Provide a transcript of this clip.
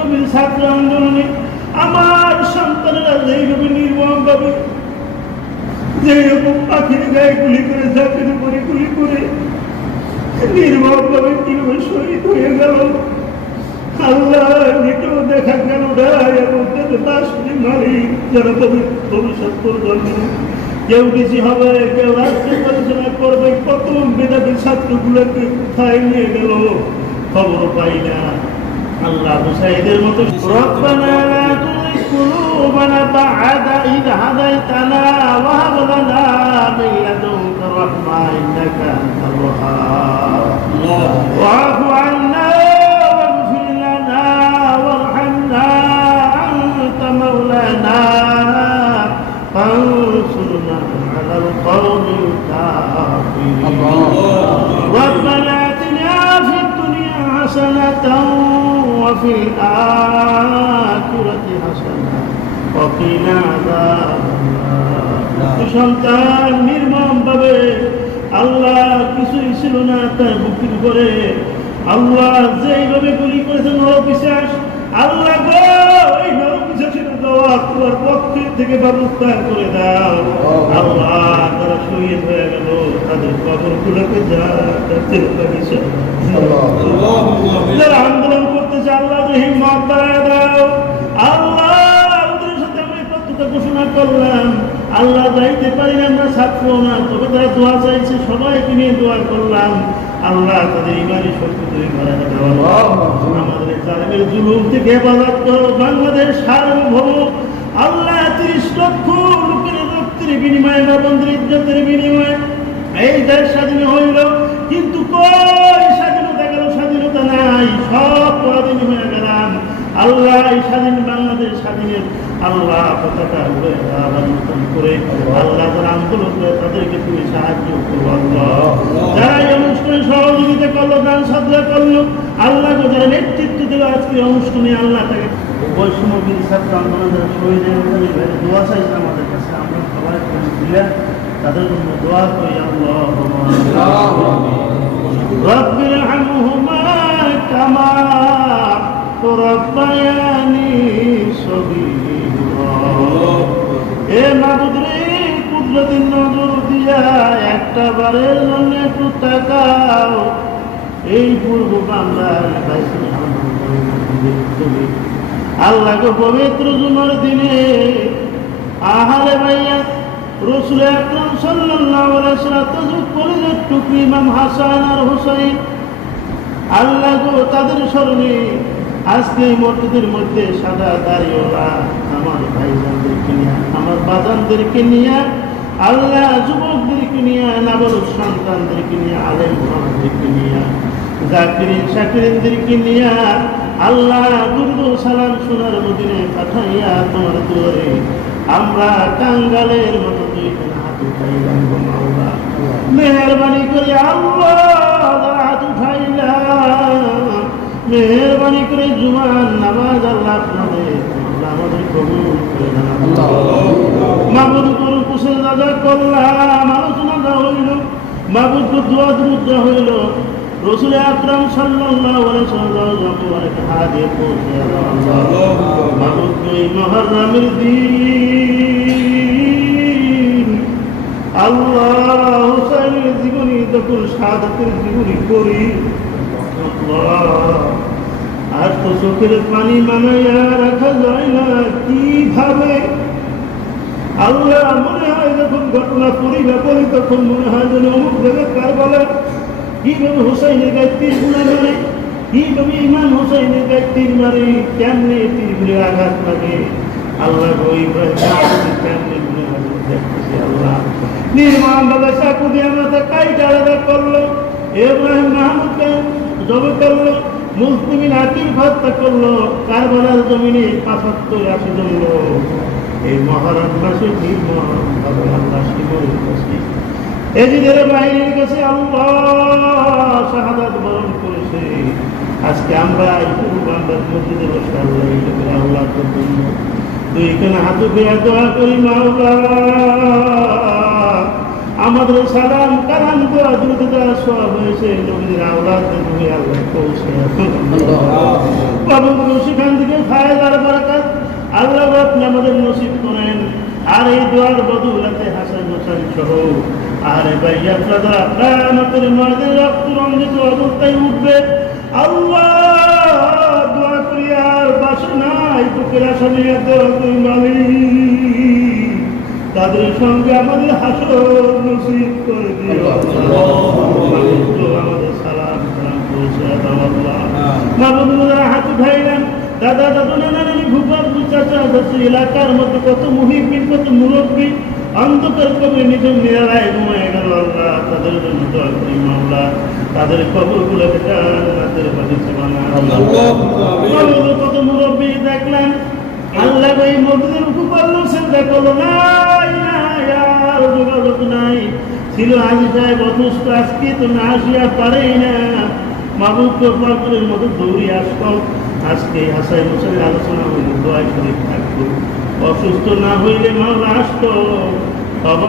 বৈষ্ণবীর ছাত্র আন্দোলনে আমার সন্তানেরা যেইভাবে নির্মমভাবে যেরকম পাখির গায়ে গুলি করে জাতির উপরে গুলি করে নির্মমভাবে কিভাবে শহীদ হয়ে গেল আল্লাহ নিতেও দেখা গেল না এবং তাদের বাসির মালিক যারা ভবিষ্যৎ প্রজন্ম কেউ কিছু হবে কেউ রাষ্ট্র পরিচালনা করবে কত মেধাবী ছাত্রগুলোকে কোথায় নিয়ে গেল খবর পাই না আল্লাহ হুসাইনের মতো রব্বানা লা তুযিগ কুলুবানা বা'দা ইয হাদাইতানা ওয়া হাব লানা মিন লাদুনকা রাহমা ইন্নাকা আনতাল ওয়াহ্হাব ওয়া'ফু 'আন্না ওয়াগফির লানা ওয়ারহামনা আনতা মাওলানা فانصرنا على القوم الكافرين ربنا آتنا في الدنيا حسنة وفي الآخرة حسنة وقنا عذاب النار সন্তান নির্মমভাবে আল্লাহ কিছুই ছিল না তার বুকের উপরে আল্লাহ যেইভাবে গুলি করেছেন নরপিশাচ আল্লাহ গো এই নরপিশাচের দোয়া তোমার পক্ষ থেকে ব্যবস্থা করে দাও আল্লাহ তারা শহীদ হয়ে গেল তাদের কবরগুলোকে যারা আন্দোলন করতেছে আল্লাহ হিম্মত বাড়ায় দাও আল্লাহ ওদের সাথে আমরা কথা ঘোষণা করলাম আল্লাহ যাইতে পারি না আমরা ছাত্র না তবে তারা দোয়া চাইছে সবাইকে নিয়ে দোয়া করলাম আল্লাহ তাদের ইমানি শক্তি তৈরি করা আমাদের জালেমের জুলুম থেকে হেফাজত করো বাংলাদেশ সার্বভৌম আল্লাহ 30 লক্ষ লোকের রক্তের বিনিময়ে নবন্দের ইজ্জতের বিনিময়ে এই দেশ স্বাধীন হইল কিন্তু কই স্বাধীনতা গেল স্বাধীনতা নাই সব পরাধীন হয়ে গেলাম আল্লাহ এই স্বাধীন বাংলাদেশ স্বাধীনের আল্লাহ পতাকা উড়ে নতুন করে আল্লাহ যারা আন্দোলন করে তাদেরকে তুমি সাহায্য করো আল্লাহ যারা এই অনুষ্ঠানে সহযোগিতা করলো গান সাধনা করলো আল্লাহ যারা নেতৃত্ব দিল আজকে অনুষ্ঠানে আল্লাহ তাকে বৈষম্য ছাত্র আন্দোলন যারা শহীদ দোয়া চাইছে আমাদের কাছে আমরা সবাই দিলে তাদের জন্য দোয়া করি আল্লাহ রব্বির হামহুমা কামা রব্বায়ানি সগীরা এ মাবুদ রে কুদরতের নজর দিয়া একটা বারের জন্য একটু তাকাও এই পূর্ব বাংলার আল্লাহ গো পবিত্র জুমার দিনে আহারে ভাইয়া রাসূল আকরাম সাল্লাল্লাহু আলাইহি ওয়াসাল্লাম তাজুক কলিজার টুকরি ইমাম হাসান আর হুসাইন আল্লাহ গো তাদের স্মরণে আজকে এই মসজিদের মধ্যে সাদা দাড়িওয়ালা আমার ভাইজানদেরকে নিয়ে আমার বাজানদেরকে নিয়ে আল্লাহ যুবকদেরকে নিয়ে নাবালক সন্তানদেরকে নিয়ে আলেম ওলামাদেরকে নিয়ে জাকিরিন শাকিরিনদেরকে নিয়ে আল্লাহ দুরূদ সালাম শোনার মদিনায় পাঠাইয়া তোমার দুয়ারে আমরা কাঙ্গালের মতো দুইখানা হাত উঠাইলাম গো মাওলা মেহেরবানি করে আল্লাহ হাত উঠাইলাম মেহেরবানি করে জুমার নামাজ আল্লাহ আপনাদের আমাদের কবুল করে নেন মাবুদ করুন কুশল দাদা করলাম আলোচনা দেওয়া হইল মাবুদ দোয়া দুরূদ দেওয়া হইল রাসূল আকরাম সাল্লাল্লাহু আলাইহি ওয়াসাল্লাম যখন হাদিয়ে পৌঁছে আল্লাহ মাবুদ এই মুহররমের দিন আল্লাহ হুসাইনের জীবনী তখন শাহাদাতের জীবনী করি আর তো চোখের পানি মানাইয়া রাখা যায় না কিভাবে আল্লাহ মনে হয় যখন ঘটনা পড়িবা পড়ি তখন মনে হয় যেন অমুক জায়গায় কারবালা কিভাবে হুসাইনের গায়ে তীর গুলা মারে কিভাবে ইমাম হুসাইনের গায়ে তীর মারে কেমনে তীর গুলে আঘাত লাগে আল্লাহ কেমনে গুলে দেখতেছি আল্লাহ নির্মাণ ভাবে চাকু দিয়ে মাথা কাইটা আলাদা করলো ইব্রাহিম মাহমুদকে জবে করলো মুসলিমিন আকিব হত্যা করলো কারবালার জমিনে ৭৫-৮০ জন লোক এই মহারণ মাসে নির্মম ভাবে আল্লাহ শিবরের কাছে এজিদের বাহিনীর কাছে আল্লাহ শাহাদাত বরণ করেছে আজকে আমরা এই পূর্ব বাংলার মসজিদে বসে আল্লাহ এই লোকের আল্লাহ জন্য দুইখানে হাত উঠিয়ে দোয়া করি মাওলা আমাদের সালাম কালাম দোয়া দ্রুত সব হয়েছে নবীর আওলাদ নবী আল্লাহ পৌঁছে বাবুগুলো সেখান থেকে ফায়দার বারাকাত আল্লাহ আপনি আমাদের নসিব করেন। আর এই দোয়ার বদৌলতে হাসান হোসেন সহ আরে ভাই আপনারা আমাদের মাঝে রক্ত রঞ্জিত অবস্থায় উঠবে। আল্লাহ দোয়া করি আর বাসা নাই বুকের আসামে দোয়া করি মালিক তাদের সঙ্গে আমাদের হাসর নসিব করে দিও। আমাদের সালাম পৌঁছে দাও আল্লাহ। মা বন্ধুরা হাত উঠাইলেন, দাদা দাদু নানা নানি ফুফা চাচা চাচি এলাকার মধ্যে কত মুহিবিন কত মুরব্বী অন্ধকার কবরে নিজের নিরালায় ঘুমায় গেল। আল্লাহ তাদের জন্য দোয়া করি মাওলা তাদের কবরগুলোকে জান্নাতের বাগিচা বানাও। কত মুরব্বী দেখলেন আল্লাহ এই মসজিদের উপকার চিন্তা করলো নাই আর যোগাযোগ নাই ছিল আজি সাহেব অসুস্থ আজকে তো না আসিয়া পারেই না মাহবুব পাকের মতো দৌড়ে আসতো। আজকে হাসান হোসেনের আলোচনা হইলে দোয়া শরীফ থাকতো, অসুস্থ না হইলে মাওলা আসতো।